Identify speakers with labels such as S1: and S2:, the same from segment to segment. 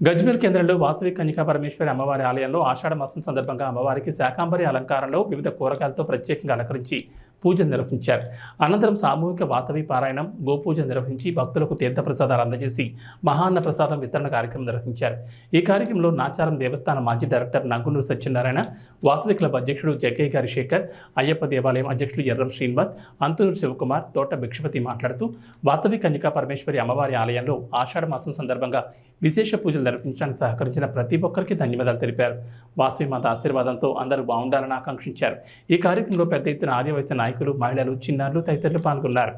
S1: గజ్వేల్ కేంద్రంలో వాసవి కన్యకా పరమేశ్వరి అమ్మవారి ఆలయంలో ఆషాఢ మాసం సందర్భంగా అమ్మవారికి శాకాంబరి అలంకారంలో వివిధ కూరగాయలతో ప్రత్యేకంగా అలంకరించి పూజలు నిర్వహించారు. అనంతరం సామూహిక వాతవి పారాయణం గోపూజ నిర్వహించి భక్తులకు తీర్థప్రసాదాలు అందజేసి మహాన్న ప్రసాదం వితరణ కార్యక్రమం నిర్వహించారు. ఈ కార్యక్రమంలో నాచారం దేవస్థానం మాజీ డైరెక్టర్ నంగునూరు సత్యనారాయణ వాసవి క్లబ్ అధ్యక్షుడు జగ్గయ్య గారి శేఖర్ అయ్యప్ప దేవాలయం అధ్యక్షుడు ఎర్రం శ్రీనివాస్ అంతూరు శివకుమార్ తోట భిక్షపతి మాట్లాడుతూ వాసవి కన్యకా పరమేశ్వరి అమ్మవారి ఆలయంలో ఆషాఢ మాసం సందర్భంగా విశేష పూజలు జరిపించడానికి సహకరించిన ప్రతి ఒక్కరికి ధన్యవాదాలు తెలిపారు. వాసవిమాత ఆశీర్వాదంతో అందరూ బాగుండాలని ఆకాంక్షించారు. ఈ కార్యక్రమంలో పెద్ద ఎత్తున ఆదివాసీ నాయకులు మహిళలు చిన్నారులు తదితరులు పాల్గొన్నారు.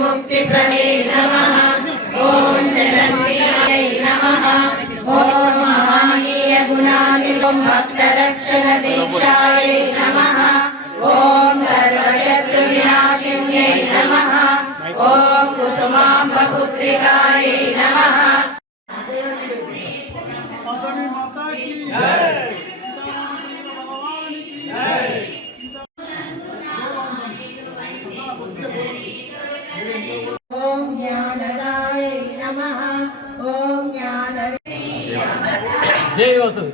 S2: ముక్తి ప్రహే నమ. ఓం నమ. ఓం ఓం
S3: భక్తరక్షణ దీక్షాయ నమః ఓం సర్వశత్రు వినాశిన్యై నమః
S2: ఓం కుసుమాంబపుత్రికాయ నమః ఓం జ్ఞానదాయ
S4: నమః ఓం జ్ఞాన వసు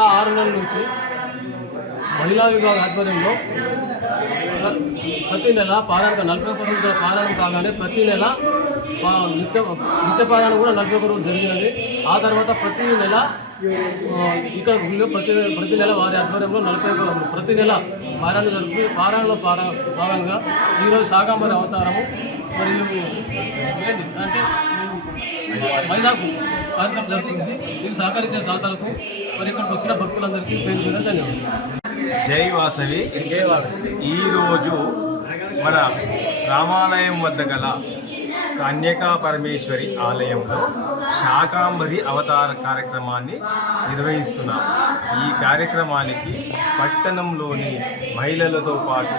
S4: గత ఆరు నెలల నుంచి మహిళా విభాగ ఆధ్వర్యంలో ప్రతి నెల పారాయణ నలభై ఒక్క రోజుల పారాయణం కాగానే ప్రతి నెల నిత్య నిత్య పారాయణ కూడా నలభై ఒక్క రోజులు జరిగినది. ఆ తర్వాత ప్రతి నెల ఇక్కడ ప్రతి ప్రతి నెల వారి ఆధ్వర్యంలో నలభై ఒక్క ప్రతి నెల పారాయణ జరుగుతుంది. పారాయణలో పారా భాగంగా ఈరోజు శాకాంబరి అవతారము మరియు అంటే మైదాకు కార్యక్రమం జరుగుతుంది. దీనికి సహకరించిన దాతలకు మరి ఇక్కడికి వచ్చిన భక్తులందరికీ పేరు ధన్యవాదాలు.
S5: జై వాసవి. ఈరోజు మన రామాలయం వద్ద గల కన్యకా పరమేశ్వరి ఆలయంలో శాకాంబరి అవతార కార్యక్రమాన్ని నిర్వహిస్తున్నాం. ఈ కార్యక్రమానికి పట్టణంలోని మహిళలతో పాటు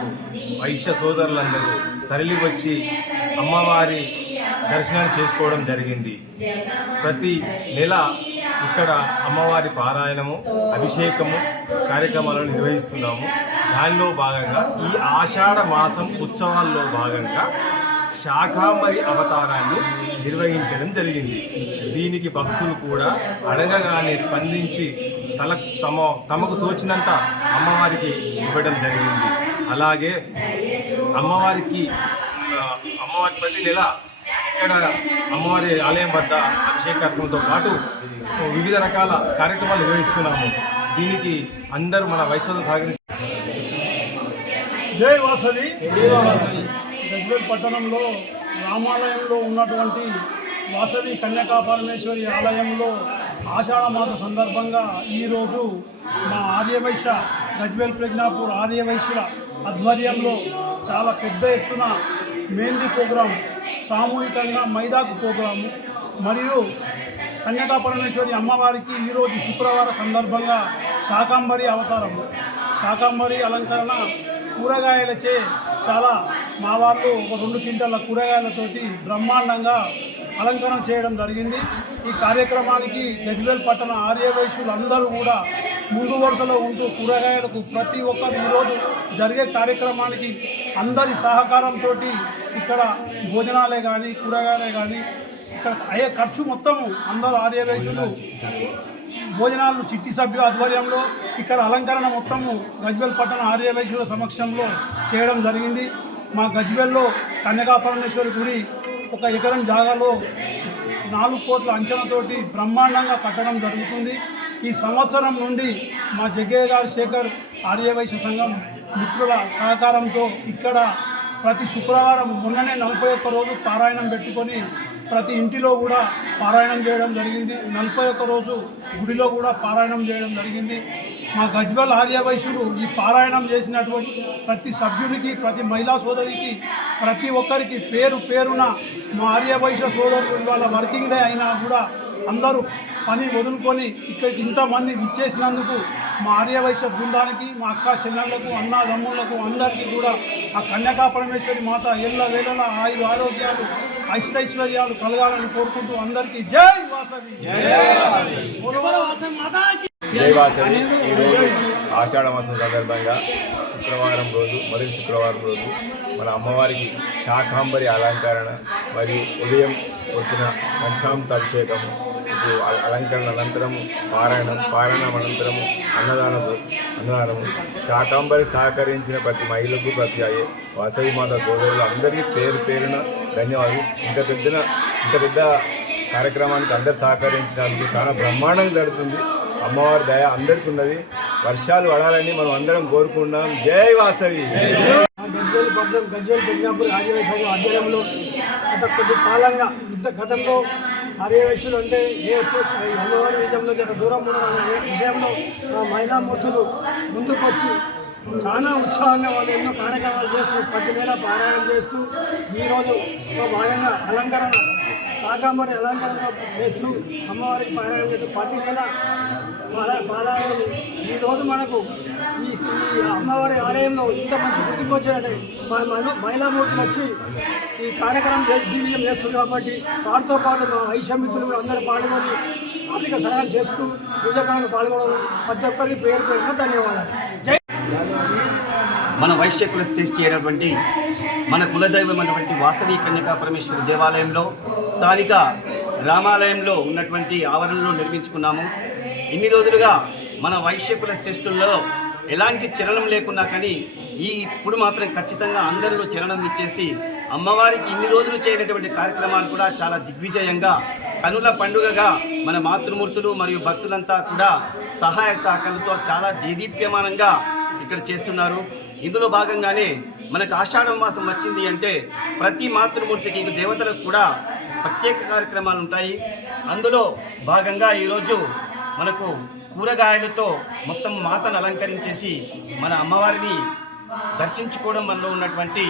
S5: వైశ్య సోదరులందరూ తరలివచ్చి అమ్మవారి దర్శనం చేసుకోవడం జరిగింది. ప్రతి నెల ఇక్కడ అమ్మవారి పారాయణము అభిషేకము కార్యక్రమాలను నిర్వహిస్తున్నాము. దానిలో భాగంగా ఈ ఆషాఢ మాసం ఉత్సవాల్లో భాగంగా శాఖాంబరి అవతారాన్ని నిర్వహించడం జరిగింది. దీనికి భక్తులు కూడా అడగగానే స్పందించి తల తమ తమకు తోచినంత అమ్మవారికి ఇవ్వడం జరిగింది. అలాగే అమ్మవారికి అమ్మవారి ప్రతి నెల ఇక్కడ అమ్మవారి ఆలయం వద్ద అభిషేక కార్యక్రమంతో పాటు వివిధ రకాల కార్యక్రమాలు నిర్వహిస్తున్నాము. దీనికి అందరూ మన వైశ్వం సహకరించి
S3: జై వాసవి. గజ్వేల్ పట్టణంలో రామాలయంలో ఉన్నటువంటి వాసవి కన్యకా పరమేశ్వరి ఆలయంలో ఆషాఢ మాస సందర్భంగా ఈరోజు మా ఆర్యవైశ్య గజ్వేల్ ప్రజ్ఞాపూర్ ఆర్యవైశ్యుల ఆధ్వర్యంలో చాలా పెద్ద ఎత్తున మెహందీ ప్రోగ్రాం సామూహికంగా మైదాకు ప్రోగ్రాము మరియు కన్యకా పరమేశ్వరి అమ్మవారికి ఈరోజు శుక్రవార సందర్భంగా శాకాంబరి అవతారము. శాకాంబరి అలంకరణ కూరగాయలచే చాలా మా వాళ్ళు ఒక రెండు క్వింటాల కూరగాయలతోటి బ్రహ్మాండంగా అలంకరణ చేయడం జరిగింది. ఈ కార్యక్రమానికి గజ్వేల్ పట్టణ ఆర్య అందరూ కూడా ముందు వరుసలో ఉంటూ కూరగాయలకు ప్రతి ఒక్కరు ఈరోజు జరిగే కార్యక్రమానికి అందరి సహకారంతో ఇక్కడ భోజనాలే కానీ కూరగాయలే కానీ ఇక్కడ అయ్యే ఖర్చు మొత్తము అందరూ ఆర్యవేశులు. భోజనాలు చిట్టి సభ్యు ఆధ్వర్యంలో ఇక్కడ అలంకరణ మొత్తము గజ్వెల్ పట్టణ ఆర్యవైశ్యుల సమక్షంలో చేయడం జరిగింది. మా గజ్వెల్లో కన్యకా పరమేశ్వరి గుడి ఒక ఎకరం జాగాలో నాలుగు కోట్ల అంచనాతోటి బ్రహ్మాండంగా కట్టడం జరుగుతుంది. ఈ సంవత్సరం నుండి మా జగ్గయ్య గారి శేఖర్ ఆర్యవైశ్య సంఘం మిత్రుల సహకారంతో ఇక్కడ ప్రతి శుక్రవారం మొన్ననే నలభై ఒక్క రోజు పారాయణం పెట్టుకొని ప్రతి ఇంటిలో కూడా పారాయణం చేయడం జరిగింది. నలభై ఒక్క రోజు గుడిలో కూడా పారాయణం చేయడం జరిగింది. మా గజ్వల్ ఆర్యవైశ్యుడు ఈ పారాయణం చేసినటువంటి ప్రతి సభ్యునికి ప్రతి మహిళా సోదరికి ప్రతి ఒక్కరికి పేరు పేరున మా ఆర్యవైశ్య సోదరులు ఇవాళ వర్కింగ్ డే అయినా కూడా అందరూ పని వదులుకొని ఇక్కడికి ఇంతమంది విచ్చేసినందుకు మా ఆర్యవైశ్య బృందానికి మా అక్క చెల్లెళ్ళకు అన్నదమ్ముళ్ళకు అందరికీ కూడా ఆ కన్యకా పరమేశ్వరి మాత ఎల్ల వేళల ఆయుధ ఆరోగ్యాలు ఐశ్వైశ్వర్యాలు కలగాలని కోరుకుంటూ అందరికీ జై వాసవి.
S6: జయవాసవి ఈరోజు ఆషాఢ మాసం సందర్భంగా శుక్రవారం రోజు మొదటి శుక్రవారం రోజు మన అమ్మవారికి శాకాంబరి అలంకరణ మరియు ఉదయం పొద్దున పంచామృత అభిషేకము ఇప్పుడు అలంకరణ అనంతరం పారాయణం పారాయణం అనంతరము అన్నదానం అన్నదానము శాకాంబరి సహకరించిన ప్రతి మహిళకు ప్రతి అయ్యే వాసవి మాత సోదరులు అందరికీ పేరు పేరున ధన్యవాదాలు. ఇంత పెద్దన ఇంత పెద్ద కార్యక్రమానికి అందరు సహకరించినందుకు చాలా బ్రహ్మాండంగా జరుగుతుంది. అమ్మవారి దయ అందరికీ ఉన్నది. వర్షాలు పడాలని మనం అందరం కోరుకున్నాం జై వాసవి!
S7: గజ్వేల్ పట్టణం గజ్వేల్ పెద్దాపూర్ ఆర్యవైశ్య ఆధ్వర్యంలో గత కొద్ది కాలంగా యుద్ధ గతంలో ఆర్యవైశ్యులు అంటే ఏ ఈ అమ్మవారి విజయంలో జర దూరం ఉండడం విషయంలో మా మహిళా మూర్తులు ముందుకు వచ్చి చాలా ఉత్సాహంగా వాళ్ళు ఎన్నో కార్యక్రమాలు చేస్తూ ప్రతి నెల పారాయణం చేస్తూ ఈరోజు ఒక భాగంగా అలంకరణ శాకాంబరి అలంకరణ చేస్తూ అమ్మవారికి పారాయణం చేస్తూ ప్రతి నెల పాల ఈరోజు మనకు ఈ అమ్మవారి ఆలయంలో ఇంత మంచి గుర్తింపు వచ్చారంటే మా మహిళా మూర్తులు వచ్చి ఈ కార్యక్రమం చేసి దివ్యం చేస్తుంది కాబట్టి వారితో పాటు మా ఐషమిత్రులు కూడా అందరూ పాల్గొని ఆర్థిక సహాయం చేస్తూ పూజకాలను పాల్గొనడం ప్రతి ఒక్కరికి పేరు పేరున ధన్యవాదాలు. జై
S8: మన వైశ్య కుల శ్రేష్ఠి అయినటువంటి మన కులదైవం అయినటువంటి వాసవి కన్యకా పరమేశ్వరి దేవాలయంలో స్థానిక రామాలయంలో ఉన్నటువంటి ఆవరణలో నిర్మించుకున్నాము. ఇన్ని రోజులుగా మన వైశ్య కుల శ్రేష్ఠుల్లో ఎలాంటి చలనం లేకున్నా కానీ ఈ ఇప్పుడు మాత్రం ఖచ్చితంగా అందరిలో చలనం ఇచ్చేసి అమ్మవారికి ఇన్ని రోజులు చేయనటువంటి కార్యక్రమాలు కూడా చాలా దిగ్విజయంగా కనుల పండుగగా మన మాతృమూర్తులు మరియు భక్తులంతా కూడా సహాయ సహకారంతో చాలా దేదీప్యమానంగా ఇక్కడ చేస్తున్నారు. ఇందులో భాగంగానే మనకు ఆషాఢ మాసం వచ్చింది అంటే ప్రతి మాతృమూర్తికి ఇంక దేవతలకు కూడా ప్రత్యేక కార్యక్రమాలు ఉంటాయి. అందులో భాగంగా ఈరోజు మనకు కూరగాయలతో మొత్తం మాతను అలంకరించేసి మన అమ్మవారిని దర్శించుకోవడం మనలో ఉన్నటువంటి